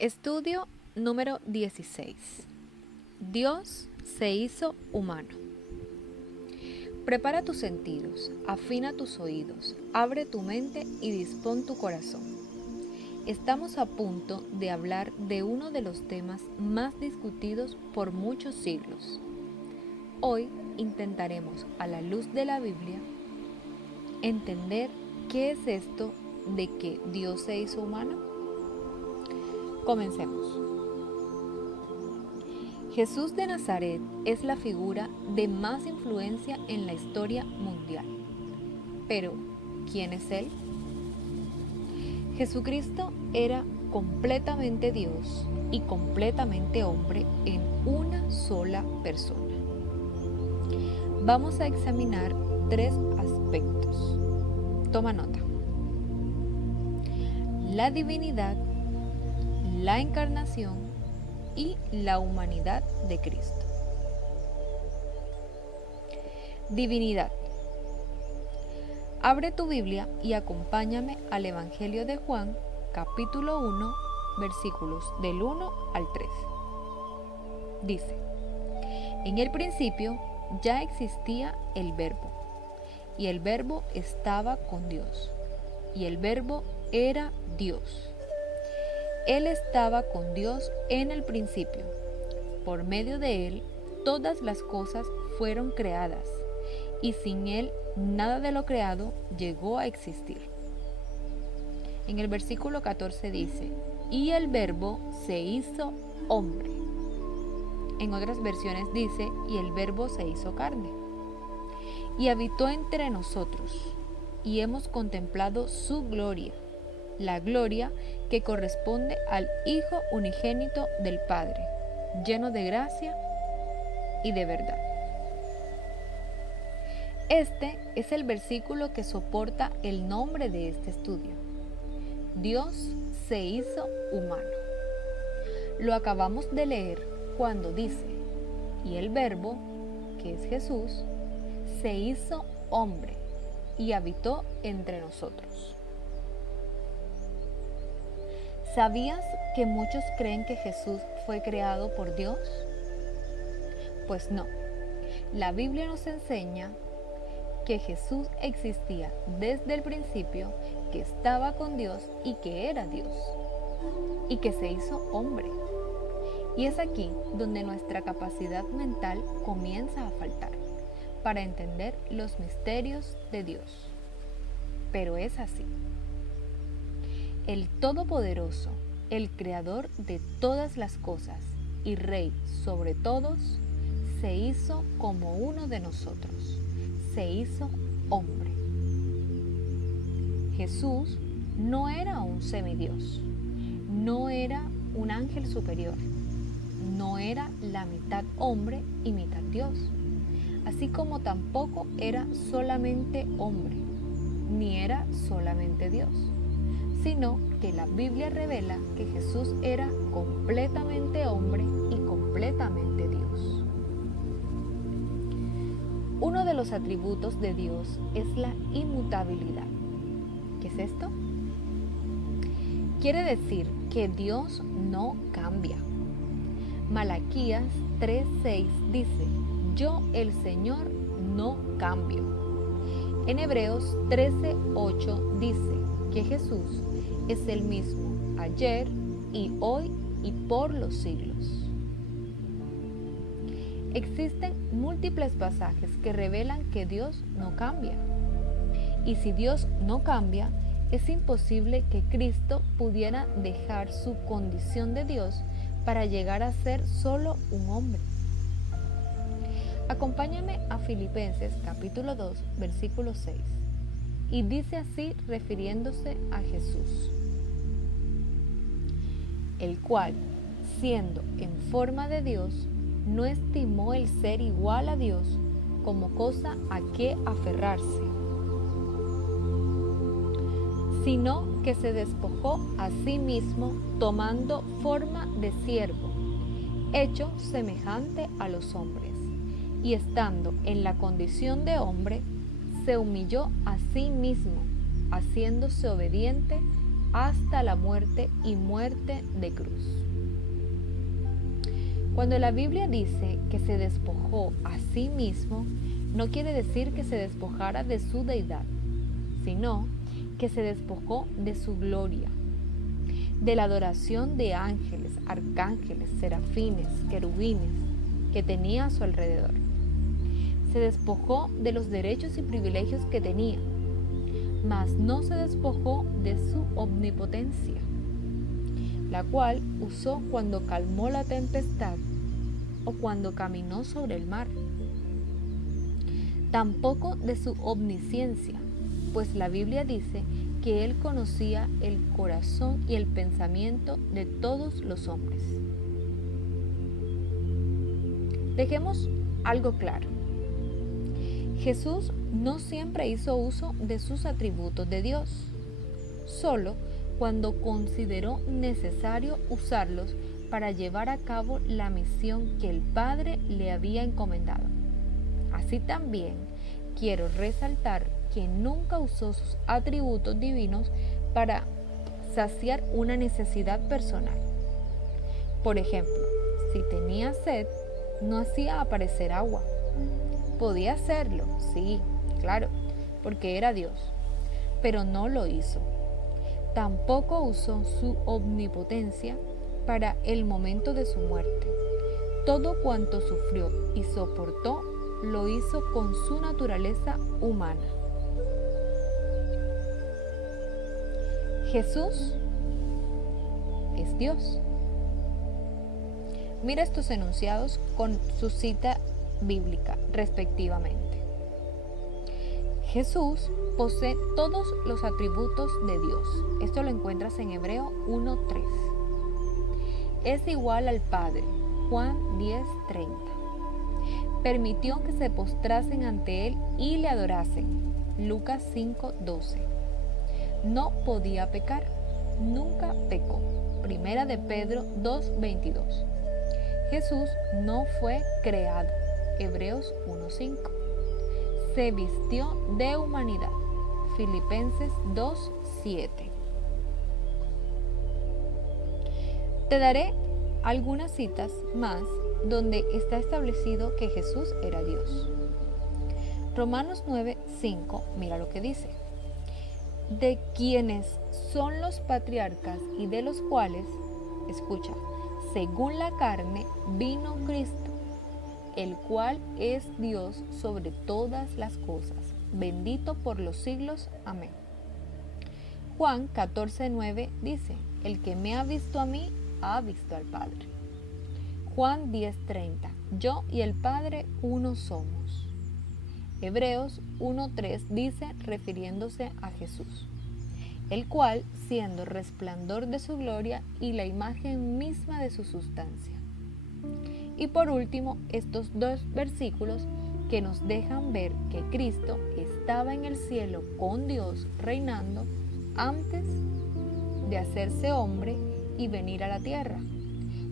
Estudio número 16. Dios se hizo humano. Prepara tus sentidos, afina tus oídos, abre tu mente y dispón tu corazón. Estamos a punto de hablar de uno de los temas más discutidos por muchos siglos. Hoy intentaremos, a la luz de la Biblia, entender qué es esto de que Dios se hizo humano. Comencemos. Jesús de Nazaret es la figura de más influencia en la historia mundial. Pero, ¿quién es Él? Jesucristo era completamente Dios y completamente hombre en una sola persona. Vamos a examinar 3 aspectos. Toma nota. La divinidad, la encarnación y la humanidad de Cristo. Divinidad. Abre tu Biblia y acompáñame al Evangelio de Juan, capítulo 1, versículos del 1 al 3. Dice: en el principio ya existía el Verbo, y el Verbo estaba con Dios, y el Verbo era Dios. Él estaba con Dios en el principio. Por medio de Él, todas las cosas fueron creadas, y sin Él, nada de lo creado llegó a existir. En el versículo 14 dice: y el Verbo se hizo hombre. En otras versiones dice: y el Verbo se hizo carne, y habitó entre nosotros, y hemos contemplado su gloria, la gloria que corresponde al Hijo unigénito del Padre, lleno de gracia y de verdad. Este es el versículo que soporta el nombre de este estudio. Dios se hizo humano. Lo acabamos de leer cuando dice: y el Verbo, que es Jesús, se hizo hombre y habitó entre nosotros. ¿Sabías que muchos creen que Jesús fue creado por Dios? Pues no. La Biblia nos enseña que Jesús existía desde el principio, que estaba con Dios y que era Dios, y que se hizo hombre. Y es aquí donde nuestra capacidad mental comienza a faltar para entender los misterios de Dios. Pero es así. El Todopoderoso, el Creador de todas las cosas y Rey sobre todos, se hizo como uno de nosotros, se hizo hombre. Jesús no era un semidios, no era un ángel superior, no era la mitad hombre y mitad Dios, así como tampoco era solamente hombre, ni era solamente Dios, sino que la Biblia revela que Jesús era completamente hombre y completamente Dios. Uno de los atributos de Dios es la inmutabilidad. ¿Qué es esto? Quiere decir que Dios no cambia. Malaquías 3:6 dice: yo, el Señor, no cambio. En Hebreos 13:8 dice que Jesús es el mismo ayer y hoy y por los siglos. Existen múltiples pasajes que revelan que Dios no cambia. Y si Dios no cambia, es imposible que Cristo pudiera dejar su condición de Dios para llegar a ser solo un hombre. Acompáñame a Filipenses capítulo 2, versículo 6. Y dice así refiriéndose a Jesús: el cual, siendo en forma de Dios, no estimó el ser igual a Dios como cosa a que aferrarse, sino que se despojó a sí mismo, tomando forma de siervo, hecho semejante a los hombres, y estando en la condición de hombre, se humilló a sí mismo, haciéndose obediente hasta la muerte y muerte de cruz. Cuando la Biblia dice que se despojó a sí mismo, no quiere decir que se despojara de su deidad, sino que se despojó de su gloria, de la adoración de ángeles, arcángeles, serafines, querubines que tenía a su alrededor. Se despojó de los derechos y privilegios que tenía, mas no se despojó de su omnipotencia, la cual usó cuando calmó la tempestad o cuando caminó sobre el mar. Tampoco de su omnisciencia, pues la Biblia dice que Él conocía el corazón y el pensamiento de todos los hombres. Dejemos algo claro. Jesús no siempre hizo uso de sus atributos de Dios, solo cuando consideró necesario usarlos para llevar a cabo la misión que el Padre le había encomendado. Así también quiero resaltar que nunca usó sus atributos divinos para saciar una necesidad personal. Por ejemplo, si tenía sed, no hacía aparecer agua. Podía hacerlo, sí, claro, porque era Dios, pero no lo hizo. Tampoco usó su omnipotencia para el momento de su muerte. Todo cuanto sufrió y soportó lo hizo con su naturaleza humana. Jesús es Dios. Mira estos enunciados con su cita bíblica respectivamente. Jesús posee todos los atributos de Dios. Esto lo encuentras en Hebreo 1:3. Es igual al Padre, Juan 10:30. Permitió que se postrasen ante Él y le adorasen, Lucas 5:12. No podía pecar, nunca pecó, Primera de Pedro 2:22. Jesús no fue creado, Hebreos 1:5. Se vistió de humanidad, Filipenses 2:7. Te daré algunas citas más donde está establecido que Jesús era Dios. Romanos 9:5, mira lo que dice. De quienes son los patriarcas y de los cuales, escucha, según la carne vino Cristo, el cual es Dios sobre todas las cosas, bendito por los siglos. Amén. Juan 14:9 dice, el que me ha visto a mí, ha visto al Padre. Juan 10:30, yo y el Padre uno somos. Hebreos 1:3 dice, refiriéndose a Jesús, el cual, siendo resplandor de su gloria y la imagen misma de su sustancia. Y por último, estos dos versículos que nos dejan ver que Cristo estaba en el cielo con Dios reinando antes de hacerse hombre y venir a la tierra.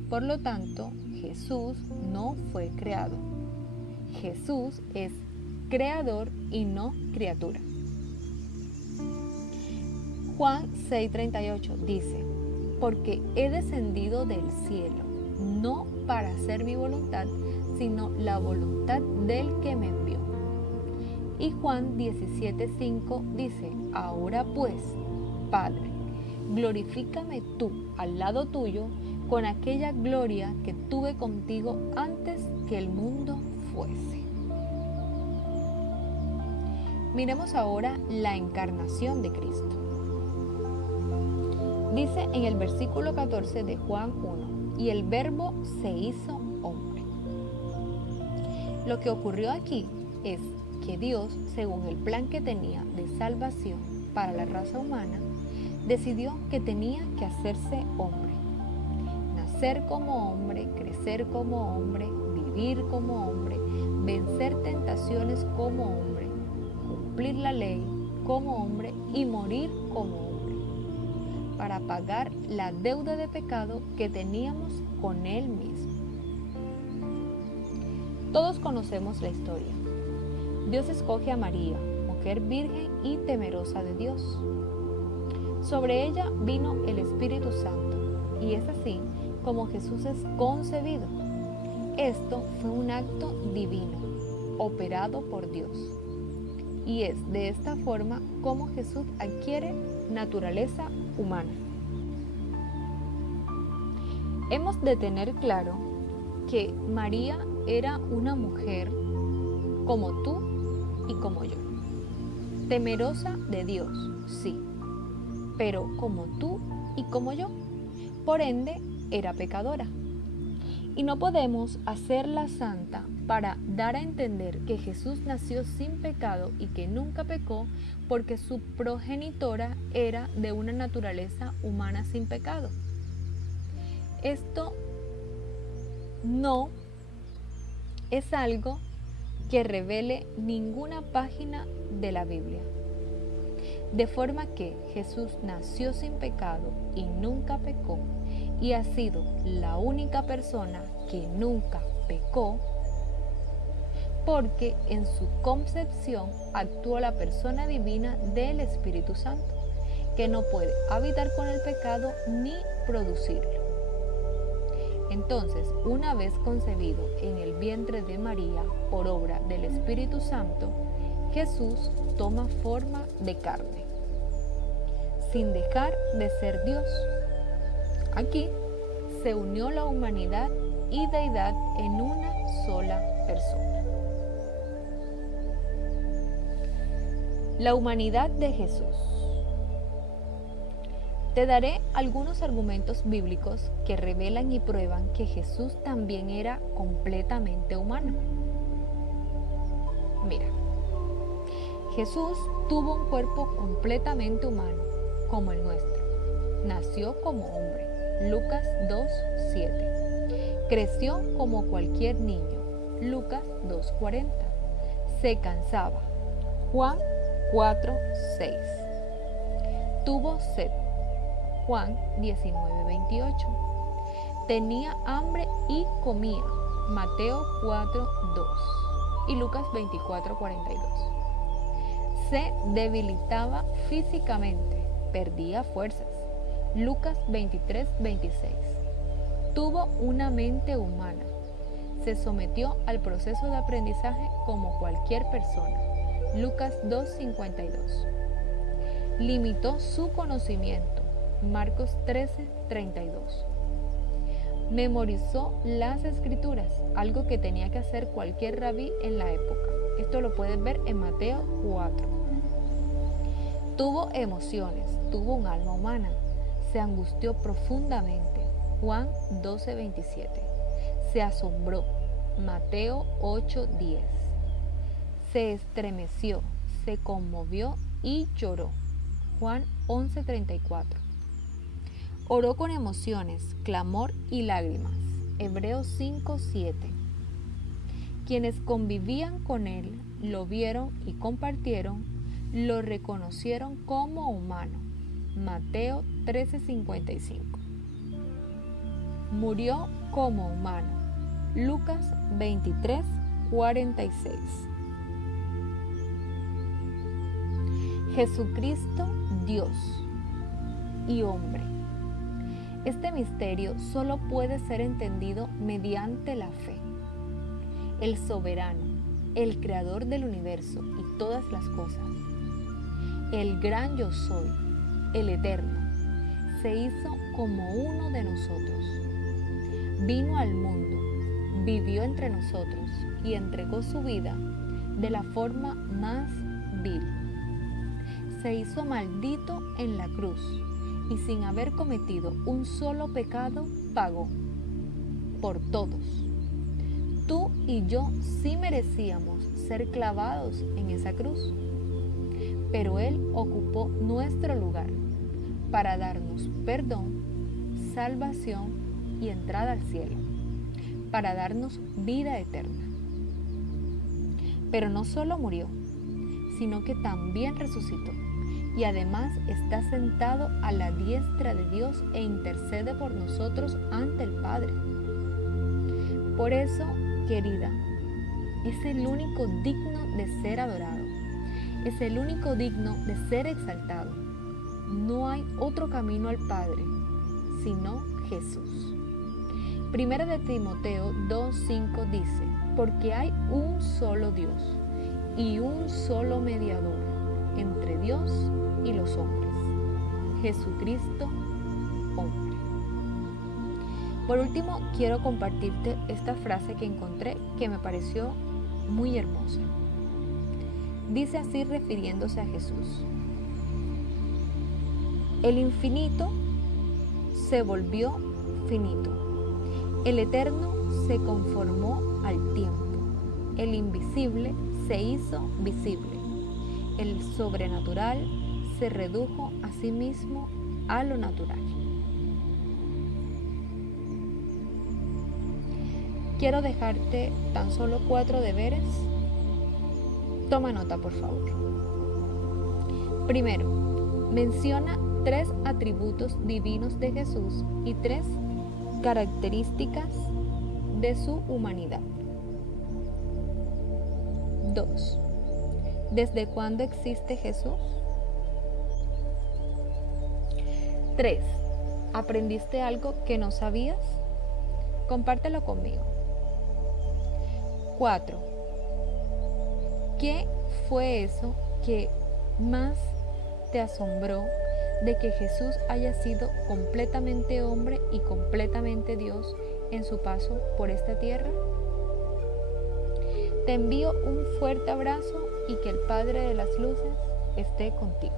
Por lo tanto, Jesús no fue creado. Jesús es creador y no criatura. Juan 6:38 dice, porque he descendido del cielo, no para hacer mi voluntad, sino la voluntad del que me envió. Y Juan 17:5 dice, ahora pues, Padre, glorifícame tú al lado tuyo con aquella gloria que tuve contigo antes que el mundo fuese. Miremos ahora la encarnación de Cristo. Dice en el versículo 14 de Juan 1, y el Verbo se hizo hombre. Lo que ocurrió aquí es que Dios, según el plan que tenía de salvación para la raza humana, decidió que tenía que hacerse hombre. Nacer como hombre, crecer como hombre, vivir como hombre, vencer tentaciones como hombre, cumplir la ley como hombre y morir como hombre, para pagar la deuda de pecado que teníamos con Él mismo. Todos conocemos la historia. Dios escoge a María, mujer virgen y temerosa de Dios. Sobre ella vino el Espíritu Santo, y es así como Jesús es concebido. Esto fue un acto divino, operado por Dios. Y es de esta forma como Jesús adquiere naturaleza humana. Hemos de tener claro que María era una mujer como tú y como yo. Temerosa de Dios, sí, pero como tú y como yo. Por ende, era pecadora. Y no podemos hacerla santa para dar a entender que Jesús nació sin pecado y que nunca pecó, porque su progenitora era de una naturaleza humana sin pecado. Esto no es algo que revele ninguna página de la Biblia. De forma que Jesús nació sin pecado y nunca pecó, y ha sido la única persona que nunca pecó, porque en su concepción actuó la persona divina del Espíritu Santo, que no puede habitar con el pecado ni producirlo. Entonces, una vez concebido en el vientre de María por obra del Espíritu Santo, Jesús toma forma de carne, sin dejar de ser Dios. Aquí se unió la humanidad y deidad en una sola persona. La humanidad de Jesús. Te daré algunos argumentos bíblicos que revelan y prueban que Jesús también era completamente humano. Mira, Jesús tuvo un cuerpo completamente humano, como el nuestro. Nació como hombre, Lucas 2:7. Creció como cualquier niño, Lucas 2:40. Se cansaba, Juan 4:6. Tuvo sed, Juan 19:28. Tenía hambre y comía, Mateo 4:2 y Lucas 24:42. Se debilitaba físicamente, perdía fuerzas, Lucas 23:26. Tuvo una mente humana, se sometió al proceso de aprendizaje como cualquier persona, Lucas 2:52. Limitó su conocimiento, Marcos 13:32. Memorizó las escrituras, algo que tenía que hacer cualquier rabí en la época. Esto lo puedes ver en Mateo 4. Tuvo emociones, tuvo un alma humana, se angustió profundamente, Juan 12:27. Se asombró, Mateo 8:10. Se estremeció, se conmovió y lloró, Juan 11:34. Oró con emociones, clamor y lágrimas, Hebreos 5:7. Quienes convivían con él lo vieron y compartieron, lo reconocieron como humano, Mateo 13:55. Murió como humano, Lucas 23:46. Jesucristo, Dios y hombre. Este misterio solo puede ser entendido mediante la fe. El soberano, el creador del universo y todas las cosas, el gran yo soy, el eterno, se hizo como uno de nosotros. Vino al mundo, vivió entre nosotros y entregó su vida de la forma más vil. Se hizo maldito en la cruz y sin haber cometido un solo pecado pagó por todos. Tú y yo sí merecíamos ser clavados en esa cruz, pero Él ocupó nuestro lugar para darnos perdón, salvación y entrada al cielo, para darnos vida eterna. Pero no solo murió, sino que también resucitó. Y además está sentado a la diestra de Dios e intercede por nosotros ante el Padre. Por eso, querida, es el único digno de ser adorado, es el único digno de ser exaltado. no hay otro camino al Padre, sino Jesús. Primera de Timoteo 2:5 dice, porque hay un solo Dios y un solo mediador entre Dios y los hombres, Jesucristo, hombre. Por último, quiero compartirte esta frase que encontré que me pareció muy hermosa. Dice así refiriéndose a Jesús: el infinito se volvió finito, el eterno se conformó al tiempo, el invisible se hizo visible, el sobrenatural se redujo a sí mismo a lo natural. Quiero dejarte tan solo 4 deberes. Toma nota, por favor. Primero, menciona 3 atributos divinos de Jesús y 3 características de su humanidad. 2. ¿Desde cuándo existe Jesús? 3. ¿Aprendiste algo que no sabías? Compártelo conmigo. 4. ¿Qué fue eso que más te asombró de que Jesús haya sido completamente hombre y completamente Dios en su paso por esta tierra? Te envío un fuerte abrazo y que el Padre de las Luces esté contigo.